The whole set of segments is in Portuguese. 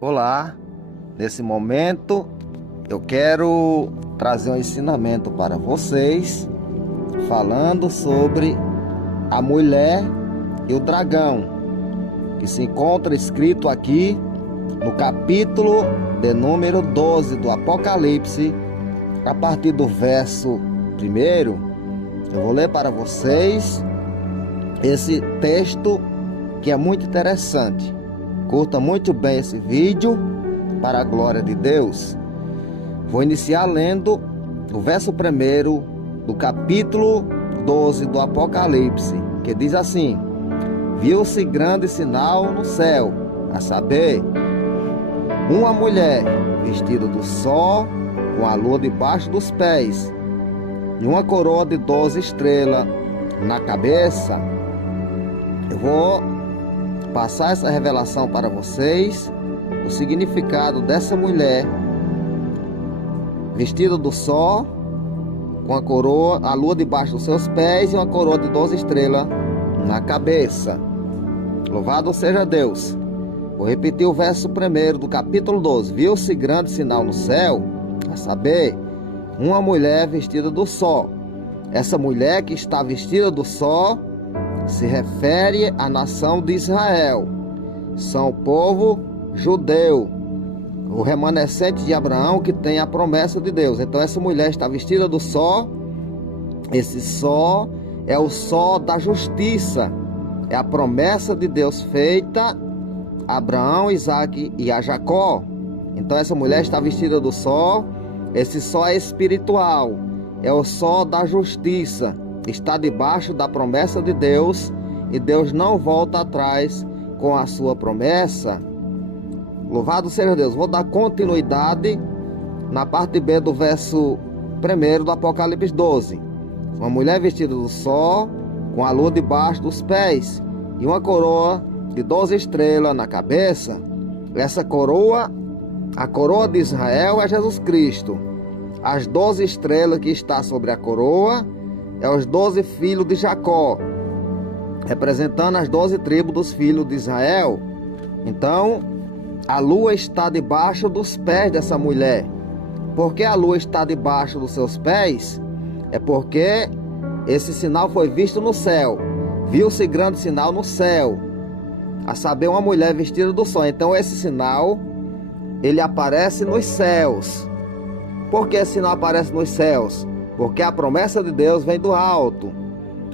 Olá, nesse momento eu quero trazer um ensinamento para vocês, falando sobre a mulher e o dragão, que se encontra escrito aqui no capítulo de número 12 do Apocalipse, a partir do verso 1. Eu vou ler para vocês esse texto que é muito interessante. Curta muito bem esse vídeo, para a glória de Deus. Vou iniciar lendo o verso 1 do capítulo 12 do Apocalipse, que diz assim: Viu-se grande sinal no céu, a saber, uma mulher vestida do sol, com a lua debaixo dos pés, e uma coroa de 12 estrelas na cabeça. Eu vou passar essa revelação para vocês, o significado dessa mulher vestida do sol, com a coroa, a lua debaixo dos seus pés e uma coroa de 12 estrelas na cabeça. Louvado seja Deus. Vou repetir o verso 1 do capítulo 12. Viu-se grande sinal no céu, a saber, uma mulher vestida do sol. Essa mulher que está vestida do sol se refere à nação de Israel. São o povo judeu, o remanescente de Abraão, que tem a promessa de Deus. Então essa mulher está vestida do sol. Esse sol é o sol da justiça, é a promessa de Deus feita a Abraão, Isaac e a Jacó. Então essa mulher está vestida do sol. Esse sol é espiritual, é o sol da justiça, está debaixo da promessa de Deus, e Deus não volta atrás com a sua promessa. Louvado seja Deus. Vou dar continuidade na parte B do verso 1 do Apocalipse 12. Uma mulher vestida do sol, com a lua debaixo dos pés, e uma coroa de 12 estrelas na cabeça. Essa coroa, a coroa de Israel, é Jesus Cristo. As 12 estrelas que está sobre a coroa é os 12 filhos de Jacó, representando as 12 tribos dos filhos de Israel. Então, a lua está debaixo dos pés dessa mulher. Por que a lua está debaixo dos seus pés? É porque esse sinal foi visto no céu. Viu-se grande sinal no céu, a saber, uma mulher vestida do sol. Então esse sinal, ele aparece nos céus. Por que esse sinal aparece nos céus? Porque a promessa de Deus vem do alto.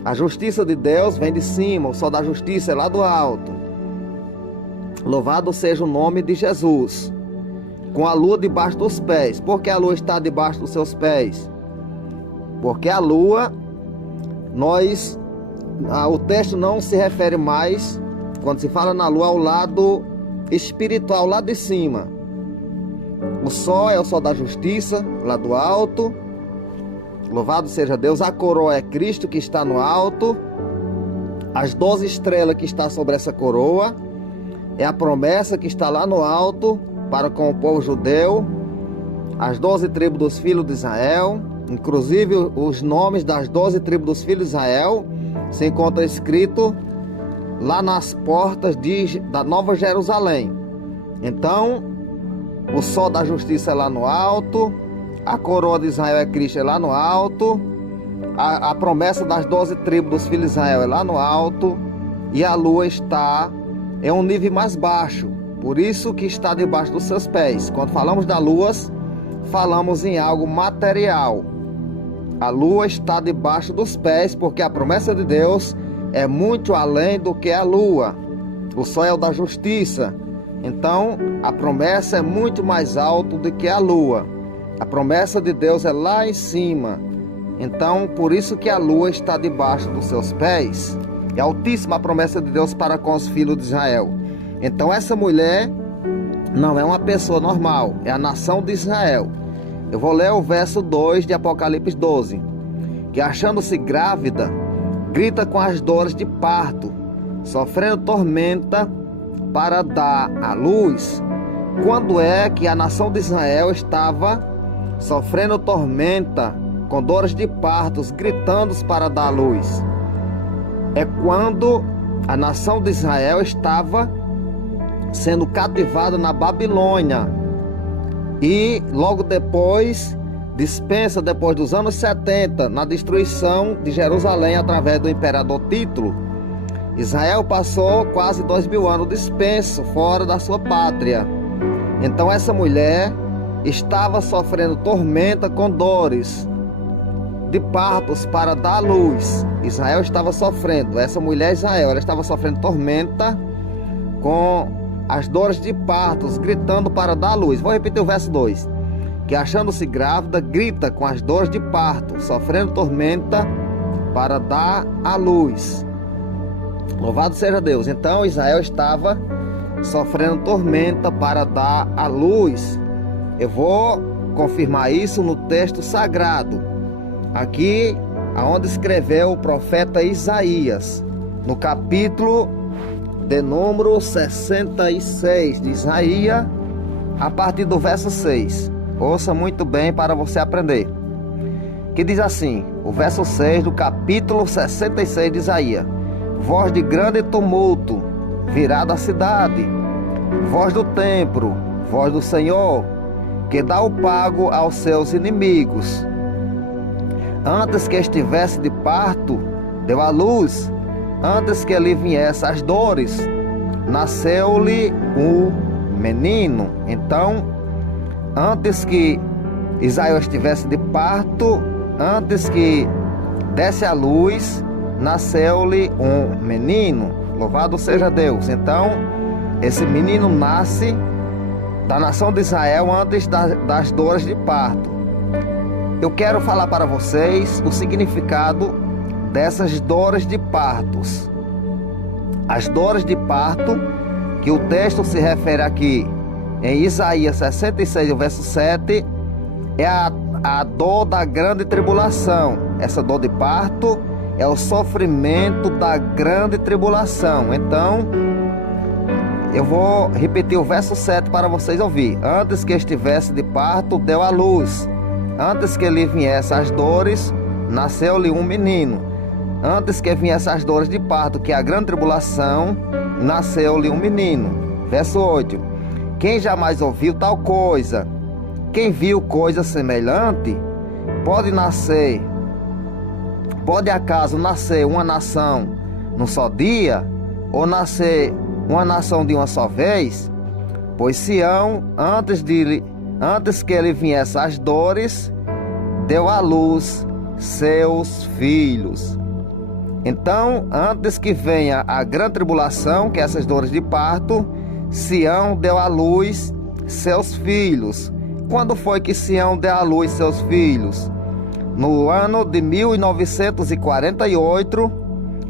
A justiça de Deus vem de cima. O sol da justiça é lá do alto. Louvado seja o nome de Jesus. Com a lua debaixo dos pés. Por que a lua está debaixo dos seus pés? Porque a lua, o texto não se refere mais, quando se fala na lua, ao lado espiritual, lá de cima. O sol é o sol da justiça, lá do alto. Louvado seja Deus. A coroa é Cristo, que está no alto. As 12 estrelas que está sobre essa coroa é a promessa que está lá no alto para com o povo judeu. As 12 tribos dos filhos de Israel, inclusive os nomes das 12 tribos dos filhos de Israel, se encontra escrito lá nas portas da Nova Jerusalém. Então, o sol da justiça é lá no alto. A coroa de Israel é Cristo, é lá no alto. A promessa das 12 tribos dos filhos de Israel é lá no alto. E a lua está em um nível mais baixo. Por isso que está debaixo dos seus pés. Quando falamos da lua, falamos em algo material. A lua está debaixo dos pés, porque a promessa de Deus é muito além do que a lua. O sol é o da justiça. Então, a promessa é muito mais alta do que a lua. A promessa de Deus é lá em cima. Então, por isso que a lua está debaixo dos seus pés. É altíssima a promessa de Deus para com os filhos de Israel. Então, essa mulher não é uma pessoa normal, é a nação de Israel. Eu vou ler o verso 2 de Apocalipse 12. Que, achando-se grávida, grita com as dores de parto, sofrendo tormenta para dar à luz. Quando é que a nação de Israel estava sofrendo tormenta, com dores de partos, gritando para dar à luz? É quando a nação de Israel estava sendo cativada na Babilônia. E logo depois, dispensa depois dos anos 70, na destruição de Jerusalém através do imperador Tito. Israel passou quase 2000 anos dispenso fora da sua pátria. Então essa mulher estava sofrendo tormenta com dores de partos para dar luz. Israel estava sofrendo, essa mulher Israel, ela estava sofrendo tormenta com as dores de partos, gritando para dar luz. Vou repetir o verso 2. Que achando-se grávida, grita com as dores de parto, sofrendo tormenta para dar a luz. Louvado seja Deus. Então Israel estava sofrendo tormenta para dar a luz. Eu vou confirmar isso no texto sagrado, aqui aonde escreveu o profeta Isaías, no capítulo de número 66 de Isaías, a partir do verso 6. Ouça muito bem para você aprender. Que diz assim, o verso 6 do capítulo 66 de Isaías: voz de grande tumulto virá da cidade, voz do templo, voz do Senhor, que dá o pago aos seus inimigos. Antes que estivesse de parto, deu à luz. Antes que lhe viesse as dores, nasceu-lhe um menino. Então, antes que Israel estivesse de parto, antes que desse à luz, nasceu-lhe um menino. Louvado seja Deus. Então, esse menino nasce da nação de Israel antes das dores de parto. Eu quero falar para vocês o significado dessas dores de partos. As dores de parto que o texto se refere aqui em Isaías 66, verso 7, é a dor da grande tribulação. Essa dor de parto é o sofrimento da grande tribulação. Então, eu vou repetir o verso 7 para vocês ouvir. Antes que estivesse de parto, deu à luz. Antes que lhe viesse as dores, nasceu-lhe um menino. Antes que viesse as dores de parto, que é a grande tribulação, nasceu-lhe um menino. Verso 8. Quem jamais ouviu tal coisa? Quem viu coisa semelhante? Pode acaso nascer uma nação num só dia? Ou nascer uma nação de uma só vez? Pois Sião, antes que ele viesse as dores, deu à luz seus filhos. Então, antes que venha a grande tribulação, que é essas dores de parto, Sião deu à luz seus filhos. Quando foi que Sião deu à luz seus filhos? No ano de 1948,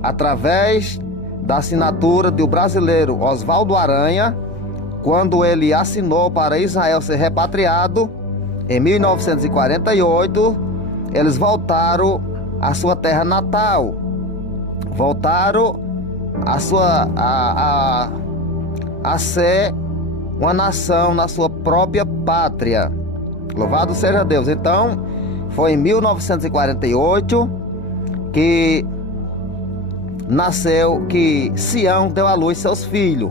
através da assinatura do brasileiro Oswaldo Aranha, quando ele assinou para Israel ser repatriado, em 1948, eles voltaram à sua terra natal, voltaram a ser uma nação na sua própria pátria. Louvado seja Deus. Então, foi em 1948 que Sião deu à luz seus filhos,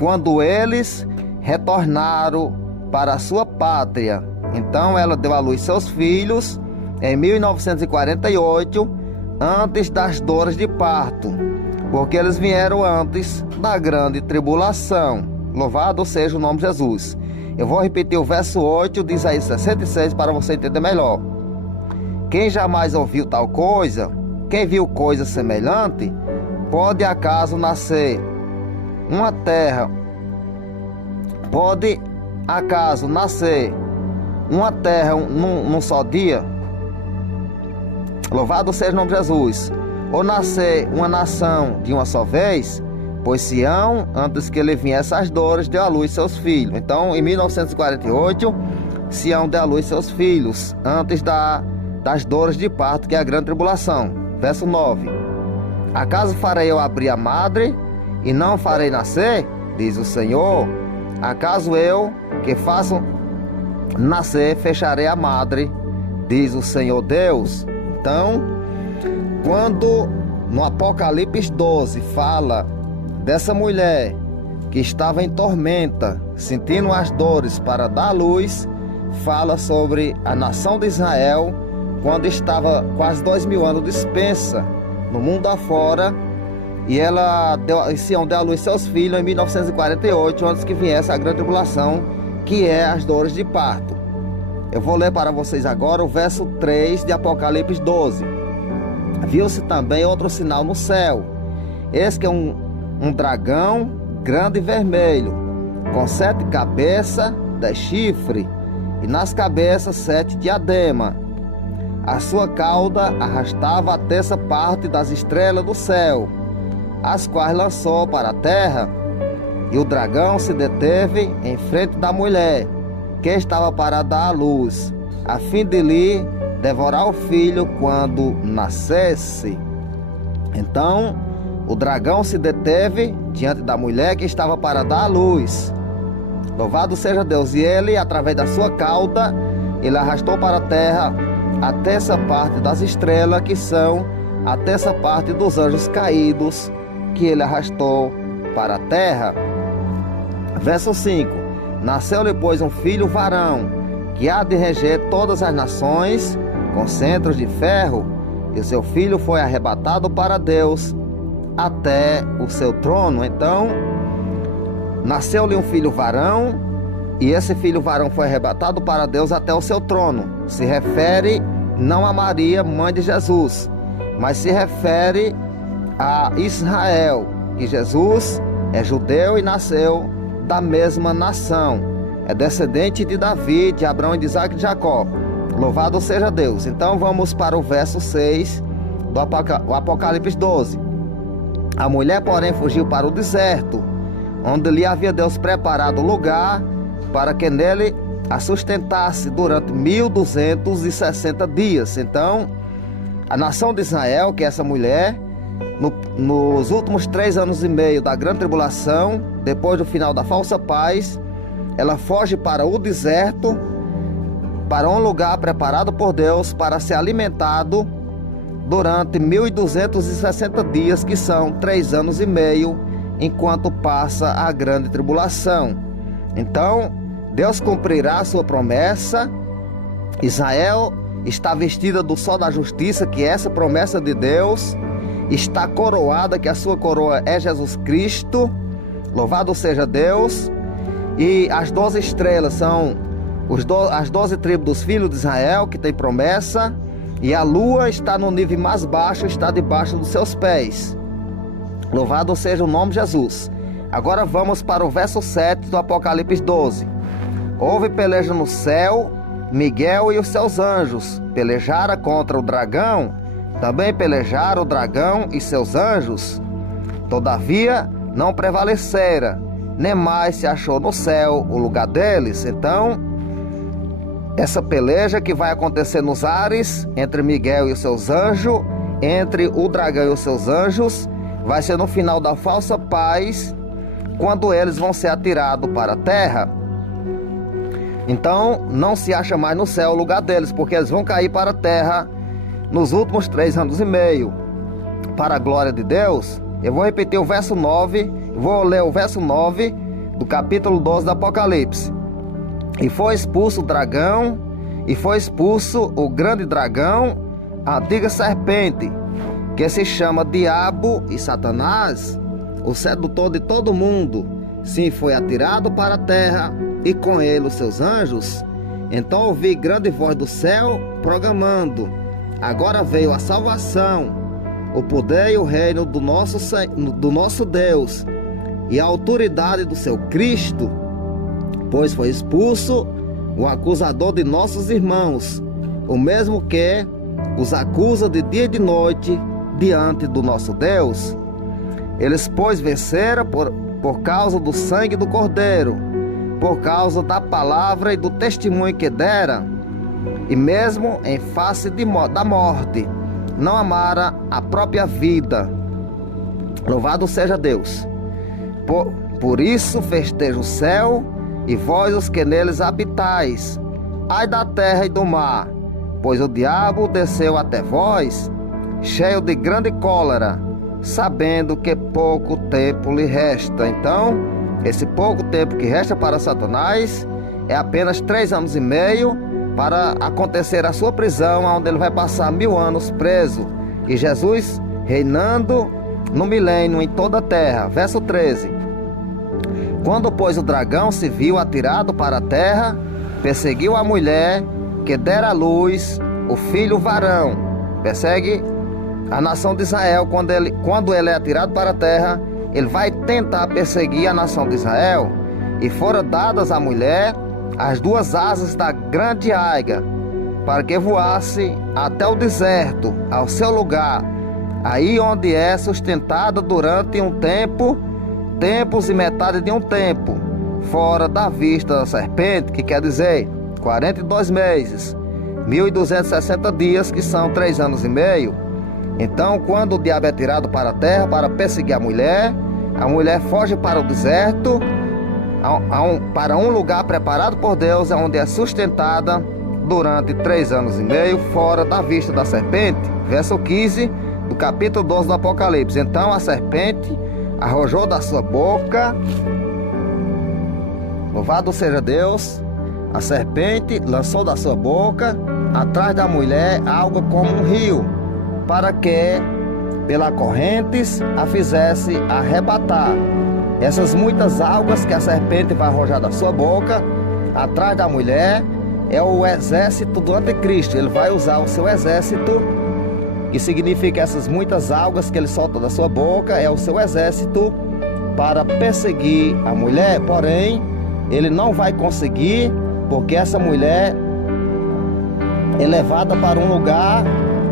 quando eles retornaram para a sua pátria. Então ela deu à luz seus filhos em 1948, antes das dores de parto, porque eles vieram antes da grande tribulação. Louvado seja o nome de Jesus. Eu vou repetir o verso 8 de Isaías 66 para você entender melhor. Quem jamais ouviu tal coisa? Quem viu coisa semelhante? Pode acaso nascer uma terra? Pode acaso nascer uma terra num só dia? Louvado seja o nome de Jesus. Ou nascer uma nação de uma só vez? Pois Sião, antes que ele viesse as dores, deu à luz seus filhos. Então, em 1948, Sião deu à luz seus filhos, antes das dores de parto, que é a grande tribulação. Verso 9. Acaso farei eu abrir a madre e não farei nascer? Diz o Senhor. Acaso eu, que faço nascer, fecharei a madre? Diz o Senhor Deus. Então, quando no Apocalipse 12 fala dessa mulher que estava em tormenta, sentindo as dores para dar luz, fala sobre a nação de Israel quando estava quase 2000 anos dispensa no mundo afora, e Sião deu à luz seus filhos em 1948, antes que viesse a grande tribulação, que é as dores de parto. Eu vou ler para vocês agora o verso 3 de Apocalipse 12. Viu-se também outro sinal no céu, eis que é um dragão grande e vermelho, com 7 cabeças, 10 chifres, e nas cabeças 7 diademas. A sua cauda arrastava a terça parte das estrelas do céu, as quais lançou para a terra. E o dragão se deteve em frente da mulher, que estava para dar à luz, a fim de lhe devorar o filho quando nascesse. Então o dragão se deteve diante da mulher que estava para dar à luz. Louvado seja Deus! E ele, através da sua cauda, ele arrastou para a terra a terça parte das estrelas, que são a terça parte dos anjos caídos, que ele arrastou para a terra. Verso 5: Nasceu-lhe, pois, um filho varão, que há de reger todas as nações com centros de ferro, e o seu filho foi arrebatado para Deus até o seu trono. Então, nasceu-lhe um filho varão, e esse filho varão foi arrebatado para Deus até o seu trono. Se refere não a Maria, mãe de Jesus, mas se refere a Israel, que Jesus é judeu e nasceu da mesma nação. É descendente de Davi, de Abraão, de Isaac e de Jacó. Louvado seja Deus! Então vamos para o verso 6 do Apocalipse 12. A mulher, porém, fugiu para o deserto, onde lhe havia Deus preparado lugar para que nele a sustentasse durante 1260 dias. Então, a nação de Israel, que é essa mulher, nos últimos 3 anos e meio da grande tribulação, depois do final da falsa paz, ela foge para o deserto, para um lugar preparado por Deus para ser alimentado durante 1260 dias, que são 3 anos e meio, enquanto passa a grande tribulação. Então, Deus cumprirá a sua promessa. Israel está vestida do sol da justiça, que é essa promessa de Deus. Está coroada, que a sua coroa é Jesus Cristo. Louvado seja Deus. E as 12 estrelas são as 12 tribos dos filhos de Israel, que tem promessa. E a lua está no nível mais baixo, está debaixo dos seus pés. Louvado seja o nome de Jesus. Agora vamos para o verso 7 do Apocalipse 12. Houve peleja no céu, Miguel e os seus anjos pelejaram contra o dragão, também pelejaram o dragão e seus anjos. Todavia não prevaleceram, nem mais se achou no céu o lugar deles. Então, essa peleja que vai acontecer nos ares, entre Miguel e os seus anjos, entre o dragão e os seus anjos, vai ser no final da falsa paz, quando eles vão ser atirados para a terra. Então, não se acha mais no céu o lugar deles, porque eles vão cair para a terra nos últimos 3 anos e meio. Para a glória de Deus, eu vou repetir o verso 9, vou ler o verso 9 do capítulo 12 do Apocalipse. E foi expulso o dragão, e foi expulso o grande dragão, a antiga serpente, que se chama Diabo e Satanás, o sedutor de todo mundo. Sim, foi atirado para a terra, e com ele os seus anjos. Então ouvi grande voz do céu, proclamando: agora veio a salvação, o poder e o reino do nosso Deus, e a autoridade do seu Cristo, pois foi expulso o acusador de nossos irmãos, o mesmo que os acusa de dia e de noite diante do nosso Deus. Eles, pois, venceram por causa do sangue do Cordeiro, por causa da palavra e do testemunho que deram, e mesmo em face da morte, não amara a própria vida. Louvado seja Deus! Por isso festeja o céu, e vós os que neles habitais. Ai da terra e do mar, pois o diabo desceu até vós, cheio de grande cólera, sabendo que pouco tempo lhe resta. Então, Esse pouco tempo que resta para Satanás é apenas 3 anos e meio para acontecer a sua prisão, onde ele vai passar 1000 anos preso, e Jesus reinando no milênio em toda a terra. Verso 13: Quando, pois, o dragão se viu atirado para a terra, perseguiu a mulher que dera à luz o filho varão. Persegue a nação de Israel. Quando ele é atirado para a terra, ele vai tentar perseguir a nação de Israel. E foram dadas à mulher as 2 asas da grande águia, para que voasse até o deserto, ao seu lugar, aí onde é sustentada durante um tempo, tempos e metade de um tempo, fora da vista da serpente, que quer dizer 42 meses, 1260 dias, que são 3 anos e meio. Então, quando o diabo é tirado para a terra para perseguir a mulher foge para o deserto, para um lugar preparado por Deus, onde é sustentada durante 3 anos e meio, fora da vista da serpente. Verso 15 do capítulo 12 do Apocalipse: Então a serpente arrojou da sua boca, louvado seja Deus, a serpente lançou da sua boca atrás da mulher algo como um rio, para que pela correntes a fizesse arrebatar. Essas muitas águas que a serpente vai arrojar da sua boca atrás da mulher é o exército do anticristo. Ele vai usar o seu exército, que significa essas muitas águas que ele solta da sua boca, é o seu exército para perseguir a mulher. Porém, ele não vai conseguir, porque essa mulher é levada para um lugar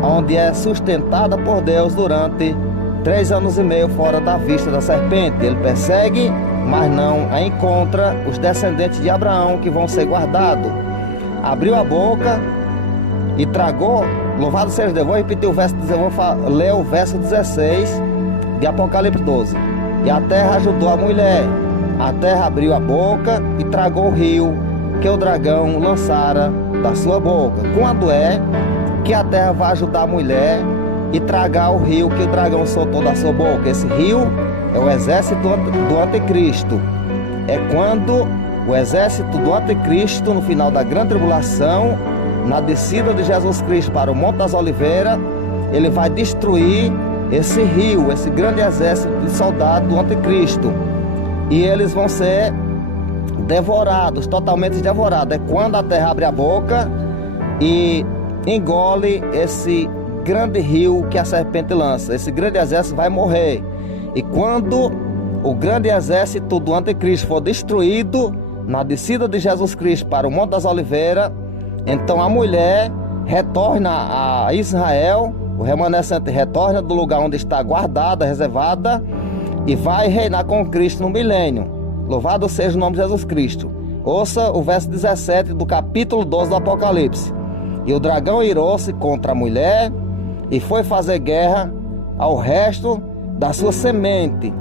onde é sustentada por Deus durante 3 anos e meio fora da vista da serpente. Ele persegue, mas não a encontra os descendentes de Abraão, que vão ser guardados. Abriu a boca e tragou, louvado seja Deus. Vou repetir o verso, vou ler o verso 16 de Apocalipse 12. E a terra ajudou a mulher. A terra abriu a boca e tragou o rio que o dragão lançara da sua boca. Quando é que a terra vai ajudar a mulher e tragar o rio que o dragão soltou da sua boca? Esse rio é o exército do anticristo. É quando o exército do anticristo, no final da grande tribulação, na descida de Jesus Cristo para o Monte das Oliveiras, ele vai destruir esse rio, esse grande exército de soldados do anticristo, e eles vão ser devorados, totalmente devorados. É quando a terra abre a boca e engole esse grande rio que a serpente lança. Esse grande exército vai morrer. E quando o grande exército do anticristo for destruído na descida de Jesus Cristo para o Monte das Oliveiras, então a mulher retorna a Israel, o remanescente retorna do lugar onde está guardada, reservada, e vai reinar com Cristo no milênio. Louvado seja o nome de Jesus Cristo. Ouça o verso 17 do capítulo 12 do Apocalipse. E o dragão irou-se contra a mulher e foi fazer guerra ao resto da sua semente,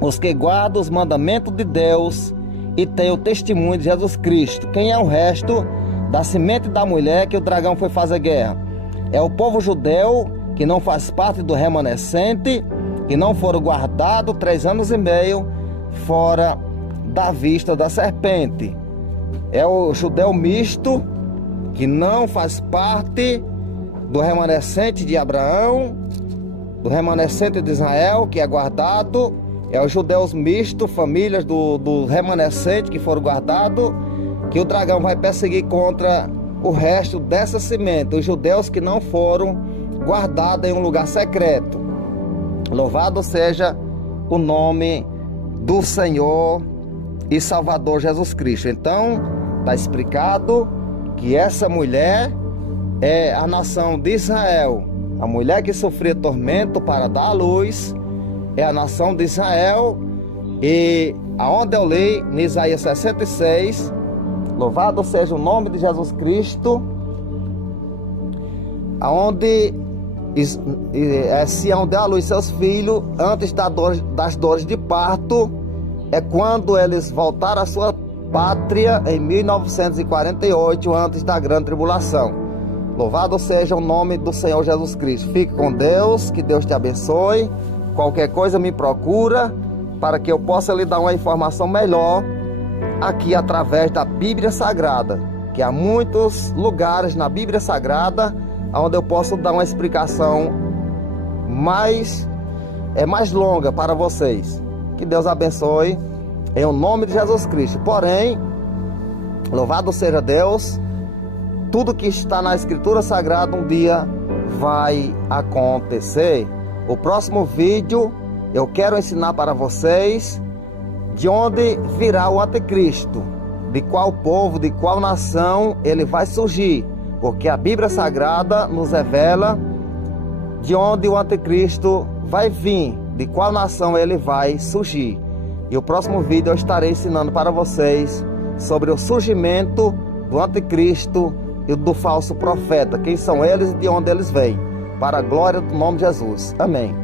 os que guardam os mandamentos de Deus e têm o testemunho de Jesus Cristo. Quem é o resto da semente da mulher que o dragão foi fazer guerra? É o povo judeu, que não faz parte do remanescente, que não foram guardados 3 anos e meio fora da vista da serpente. É o judeu misto, que não faz parte do remanescente de Abraão, do remanescente de Israel, que é guardado. É os judeus mistos, famílias do remanescente que foram guardados, que o dragão vai perseguir contra o resto dessa semente, os judeus que não foram guardados em um lugar secreto. Louvado seja o nome do Senhor e Salvador Jesus Cristo. Então, está explicado que essa mulher é a nação de Israel. A mulher que sofria tormento para dar à luz é a nação de Israel. E aonde eu li, em Isaías 66, louvado seja o nome de Jesus Cristo, aonde Sião deu à luz seus filhos antes das dores de parto, é quando eles voltaram à sua pátria em 1948, antes da grande tribulação. Louvado seja o nome do Senhor Jesus Cristo. Fique com Deus, que Deus te abençoe. Qualquer coisa me procura para que eu possa lhe dar uma informação melhor aqui através da Bíblia Sagrada, que há muitos lugares na Bíblia Sagrada onde eu posso dar uma explicação mais longa para vocês. Que Deus abençoe em nome de Jesus Cristo. Porém, louvado seja Deus, tudo que está na Escritura Sagrada um dia vai acontecer. O próximo vídeo eu quero ensinar para vocês de onde virá o anticristo, de qual povo, de qual nação ele vai surgir, porque a Bíblia Sagrada nos revela de onde o anticristo vai vir, de qual nação ele vai surgir. E o próximo vídeo eu estarei ensinando para vocês sobre o surgimento do anticristo e do falso profeta, quem são eles e de onde eles vêm, para a glória do nome de Jesus. Amém.